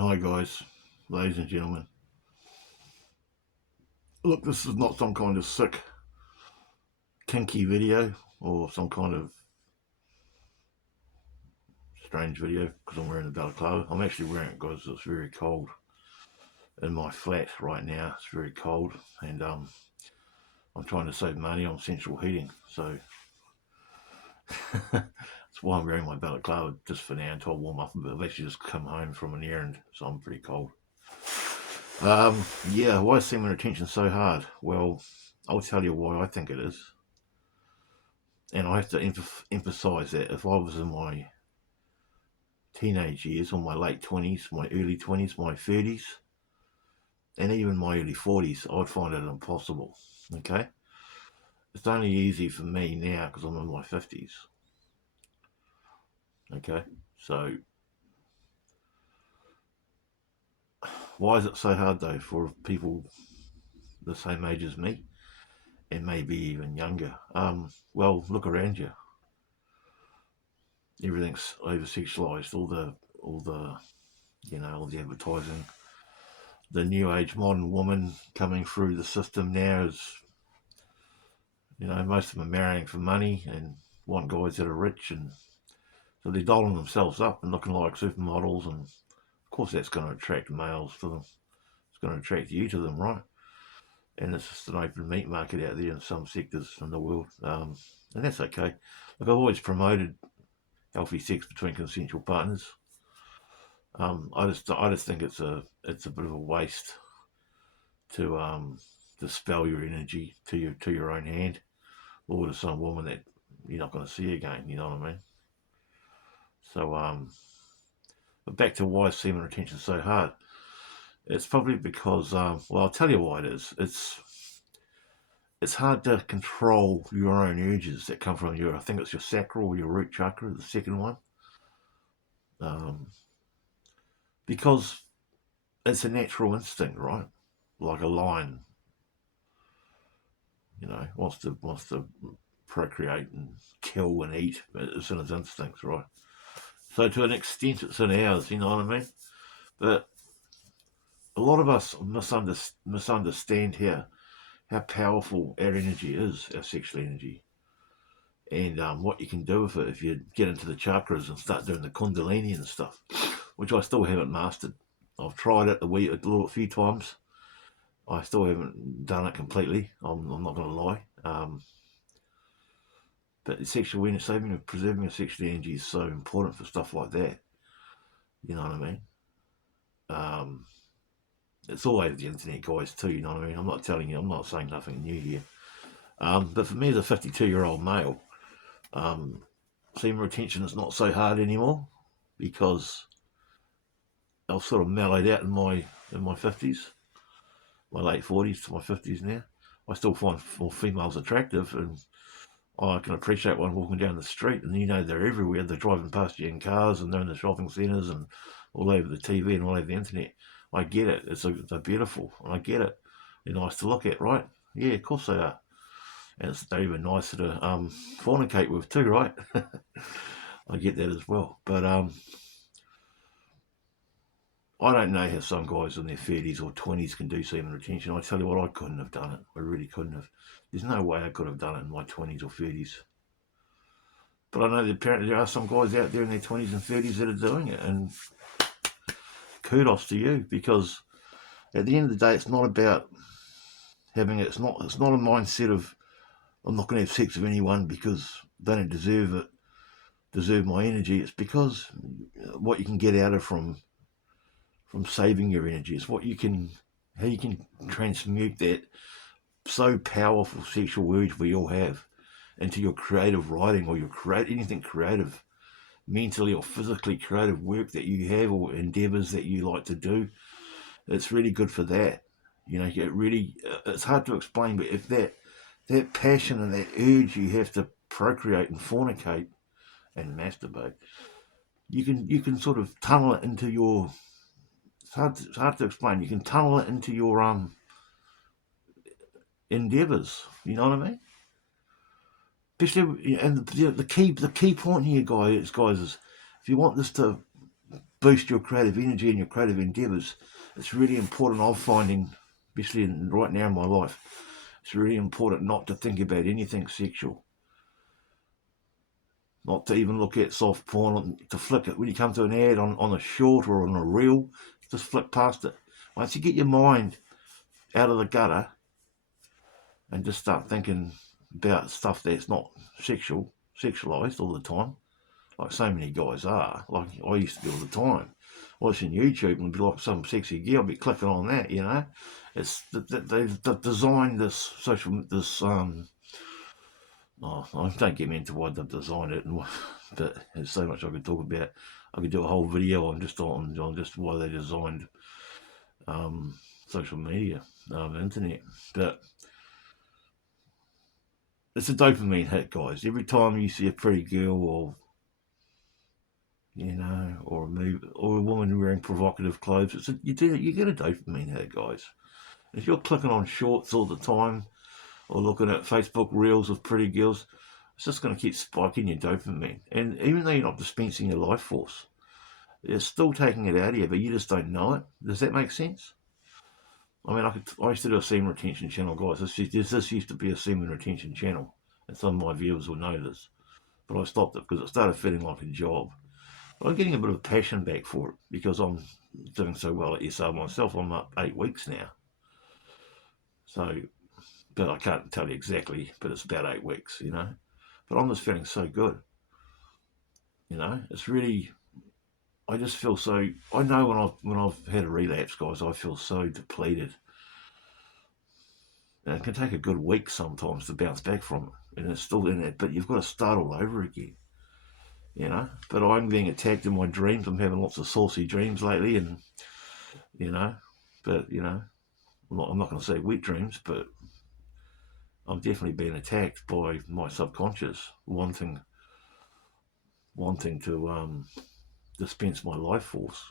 Hi guys, ladies and gentlemen. Look, this is not some kind of sick, kinky video or some kind of strange video because I'm wearing a balaclava. I'm actually wearing it because it's very cold in my flat right now. It's very cold and I'm trying to save money on central heating. So that's why I'm wearing my balaclava just for now until I warm up a bit. I've actually just come home from an errand, so I'm pretty cold. Yeah, why is semen retention so hard? Well, I'll tell you why I think it is. And I have to emphasize that if I was in my teenage years, or my late 20s, my early 20s, my 30s, and even my early 40s, I'd find it impossible. Okay? It's only easy for me now because I'm in my 50s. Okay? So, why is it so hard though for people the same age as me and maybe even younger? Well, look around you. Everything's over sexualized. All the all the advertising. The new age modern woman coming through the system now is, most of them are marrying for money and want guys that are rich, and so they're dolling themselves up and looking like supermodels, and of course that's going to attract males to them. It's going to attract you to them, right? And it's just an open meat market out there in some sectors in the world, and that's okay. Look, I've always promoted healthy sex between consensual partners. I just think it's a bit of a waste to dispel your energy to your own hand or to some woman that you're not going to see again. You know what I mean? So but back to why semen retention is so hard. It's probably because well, I'll tell you why it is. It's hard to control your own urges that come from I think it's your sacral or your root chakra, the second one, um, because it's a natural instinct, right? Like a lion, wants to procreate and kill and eat. It's in its instincts, right? So to an extent, it's in ours. You know what I mean? But a lot of us misunderstand how powerful our energy is, our sexual energy, and what you can do with it if you get into the chakras and start doing the kundalini and stuff, which I still haven't mastered. I've tried it a few times. I still haven't done it completely. I'm not going to lie. But sexual energy, saving and preserving your sexual energy is so important for stuff like that. You know what I mean? Um, it's all over the internet, guys, too. You know what I mean? I'm not saying nothing new here. But for me, as a 52-year-old male, semen retention is not so hard anymore because I've sort of mellowed out in my 50s, my late 40s to my 50s now. I still find more females attractive, and I can appreciate one walking down the street, and they're everywhere. They're driving past you in cars, and they're in the shopping centres, and all over the TV and all over the internet. I get it. They're beautiful. I get it. They're nice to look at, right? Yeah, of course they are. And they're even nicer to fornicate with too, right? I get that as well. But I don't know how some guys in their 30s or 20s can do semen retention. I tell you what, I couldn't have done it. I really couldn't have. There's no way I could have done it in my 20s or 30s. But I know that apparently there are some guys out there in their 20s and 30s that are doing it. And kudos to you, because at the end of the day, it's not about having it. It's not a mindset of I'm not going to have sex with anyone because they don't deserve my energy. It's because what you can get out of from saving your energy. It's how you can transmute that so powerful sexual urge we all have into your creative writing or anything creative, mentally or physically creative work that you have or endeavors that you like to do. It's really good for that. It's hard to explain, but if that passion and that urge you have to procreate and fornicate and masturbate, you can sort of tunnel it into your. It's hard to explain. You can tunnel it into your endeavours. You know what I mean? Especially, and the key point here, guys, is if you want this to boost your creative energy and your creative endeavours, it's really important. I'm finding, especially right now in my life, it's really important not to think about anything sexual. Not to even look at soft porn, to flick it. When you come to an ad on a short or on a reel, just flick past it. Once you get your mind out of the gutter and just start thinking about stuff that's not sexualized all the time, like so many guys are, like I used to do all the time. Watching YouTube and be like some sexy girl, I'd be clicking on that, you know. It's they've designed this oh, don't get me into why they've designed it, but there's so much I could talk about. I could do a whole video on just why they designed social media, internet. But it's a dopamine hit, guys. Every time you see a pretty girl, or or a woman wearing provocative clothes, you get a dopamine hit, guys. If you're clicking on shorts all the time, or looking at Facebook reels of pretty girls, it's just going to keep spiking your dopamine. And even though you're not dispensing your life force, it's still taking it out of you, but you just don't know it. Does that make sense? I mean, I used to do a semen retention channel, guys. This used to be a semen retention channel, and some of my viewers will know this. But I stopped it because it started feeling like a job. But I'm getting a bit of passion back for it because I'm doing so well at SR myself. I'm up 8 weeks now. So, but I can't tell you exactly, but it's about 8 weeks, But I'm just feeling so good. It's really, I just feel so, I know when I've had a relapse, guys, I feel so depleted. And it can take a good week sometimes to bounce back from it. And it's still in it, but you've got to start all over again. But I'm being attacked in my dreams. I'm having lots of saucy dreams lately, and but I'm not going to say wet dreams, but I'm definitely being attacked by my subconscious, wanting to dispense my life force.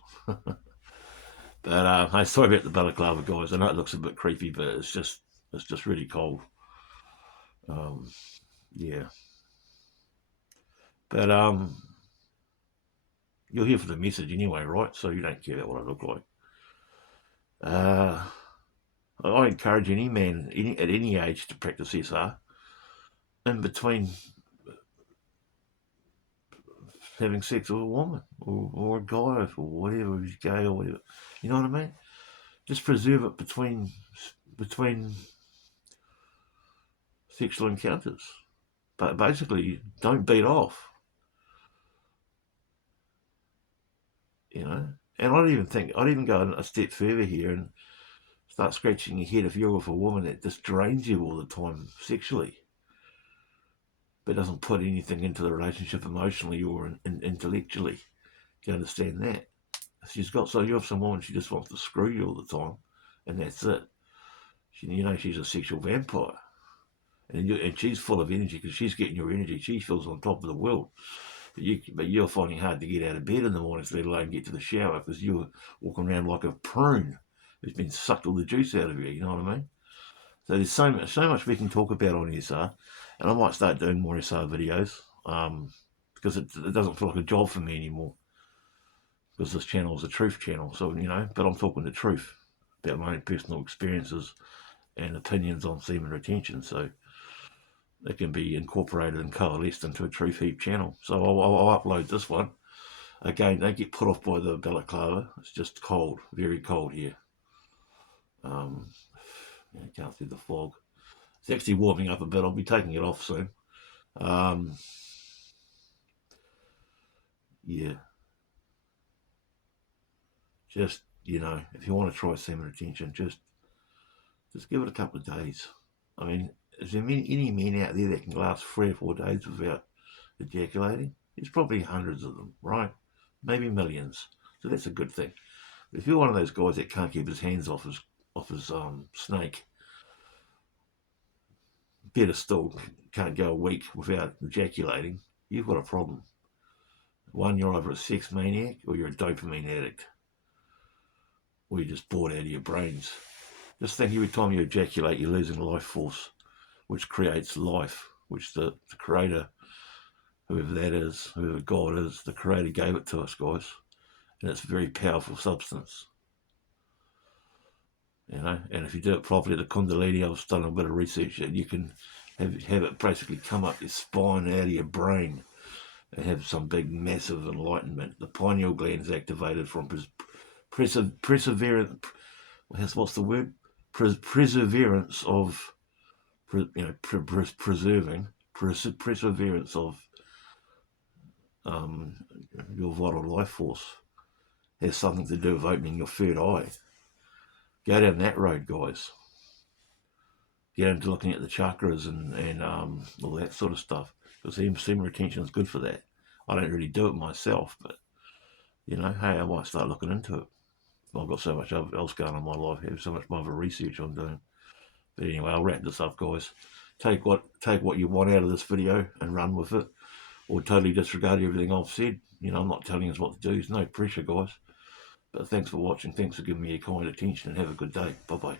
But hey, sorry about the balaclava, guys. I know it looks a bit creepy, but it's just really cold. Yeah. But you're here for the message anyway, right? So you don't care about what I look like. I encourage any man at any age to practice SR. In between having sex with a woman or a guy or whatever, who's gay or whatever. You know what I mean? Just preserve it between sexual encounters. But basically, don't beat off. And I'd even go a step further here and start scratching your head if you're with a woman that just drains you all the time sexually, but doesn't put anything into the relationship emotionally or intellectually. Do you understand that? You have some woman, she just wants to screw you all the time, and that's it. She's a sexual vampire, and she's full of energy because she's getting your energy. She feels on top of the world, but you're finding it hard to get out of bed in the mornings, let alone get to the shower, because you're walking around like a prune who's been sucked all the juice out of you. You know what I mean? So there's so much we can talk about on SR, and I might start doing more SR videos because it doesn't feel like a job for me anymore. Because this channel is a truth channel, so but I'm talking the truth about my own personal experiences and opinions on semen retention, so they can be incorporated and coalesced into a truth heap channel. So I'll upload this one. Again, don't get put off by the balaclava. It's just cold, very cold here. I can't see the fog. It's actually warming up a bit. I'll be taking it off soon. Yeah. Just, if you want to try semen retention, just give it a couple of days. I mean, is there any men out there that can last 3 or 4 days without ejaculating? There's probably hundreds of them, right? Maybe millions. So that's a good thing. But if you're one of those guys that can't keep his hands off his snake, better still, can't go a week without ejaculating, you've got a problem. One, you're either a sex maniac or you're a dopamine addict, or you're just bored out of your brains. Just think every time you ejaculate, you're losing life force, which creates life, which the creator, whoever that is, whoever God is, the creator gave it to us, guys. and it's a very powerful substance. You know, and if you do it properly, the Kundalini, I've done a bit of research, that you can have it basically come up your spine out of your brain and have some big massive enlightenment. The pineal gland is activated from perseverance. What's the word? Perseverance of, perseverance of your vital life force. Has something to do with opening your third eye. Go down that road, guys. Get into looking at the chakras and all that sort of stuff. Because semen retention is good for that. I don't really do it myself, but hey, I might start looking into it. I've got so much else going on in my life. I have so much more of a research I'm doing. But anyway, I'll wrap this up, guys. Take what you want out of this video and run with it, or totally disregard everything I've said. I'm not telling us what to do. There's no pressure, guys. But thanks for watching. Thanks for giving me your kind attention, and have a good day. Bye-bye.